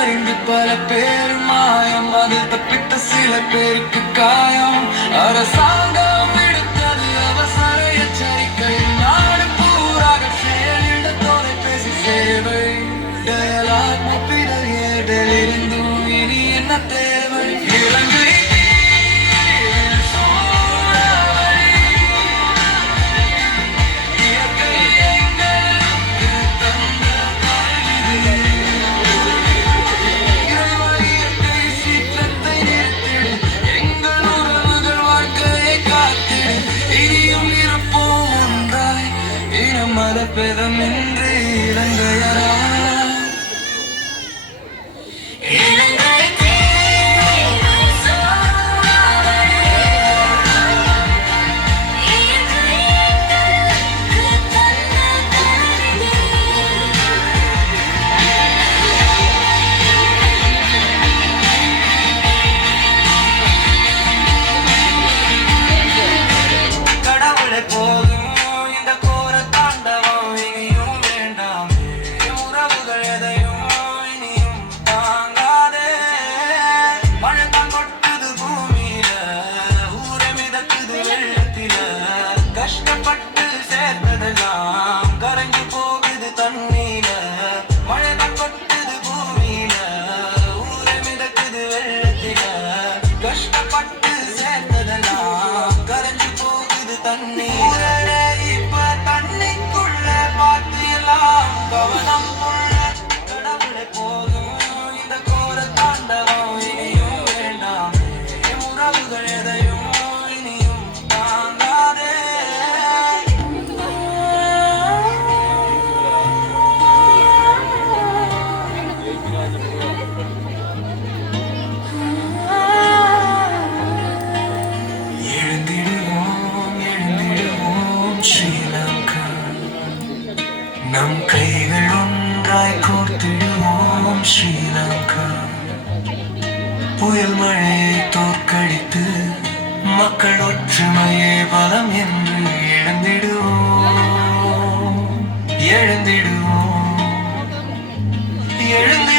அறிந்து பல பேர் மாயம், அதில் தப்பித்த சில பேருக்கு காயம். அரசாங்கம் விடுத்தது அவசர எச்சரிக்கை, நாடு பூராக செயலிட தொலைபேசி சேவை. டயலாக் முப்பிடல் ஏடல் இருந்தும் இனி என்ன தேவை? இலங்கை மதப்பேதமின்றி இலங்கையரா கடவுளை போதும் இந்த கோர தாண்டவம் இனியும் வேண்டாம். உறவுகள் எதையும் இனியும் தாங்காதே. மழை தான் கொட்டுது பூமியில, ஊரை மிதக்குது வெள்ளத்தில. கஷ்டப்பட்டு சேர்த்ததெல்லாம் கரைஞ்சு போகுது தண்ணீர. மழை தான் கொட்டுது பூமியில, ஊரை மிதக்குது வெள்ளத்தில. கஷ்டப்பட்டு சேர்த்ததெல்லாம் கரைஞ்சு போகுது தண்ணீர. இப்ப தண்ணிக்குள்ள பார்த்து எல்லாம் கவனம் கொள்ள. கடவுளை போதும் இந்த கோர தாண்டவம் இனியும் வேண்டாம். உறவுகள் எதையும் இனியும் தாங்காதே. எழுந்திடுவோம் எழுந்திடுவோம் ஸ்ரீலங்கா, நம் கைகள் ஒன்றாய் கோர்த்திடுவோம் ஸ்ரீலங்கா. புயல் மழையை தோற்கடித்து மக்கள் ஒற்றுமையே பலம் என்று எழுந்திடுவோம் எழுந்திடுவோம் எழுந்திடுவோம்.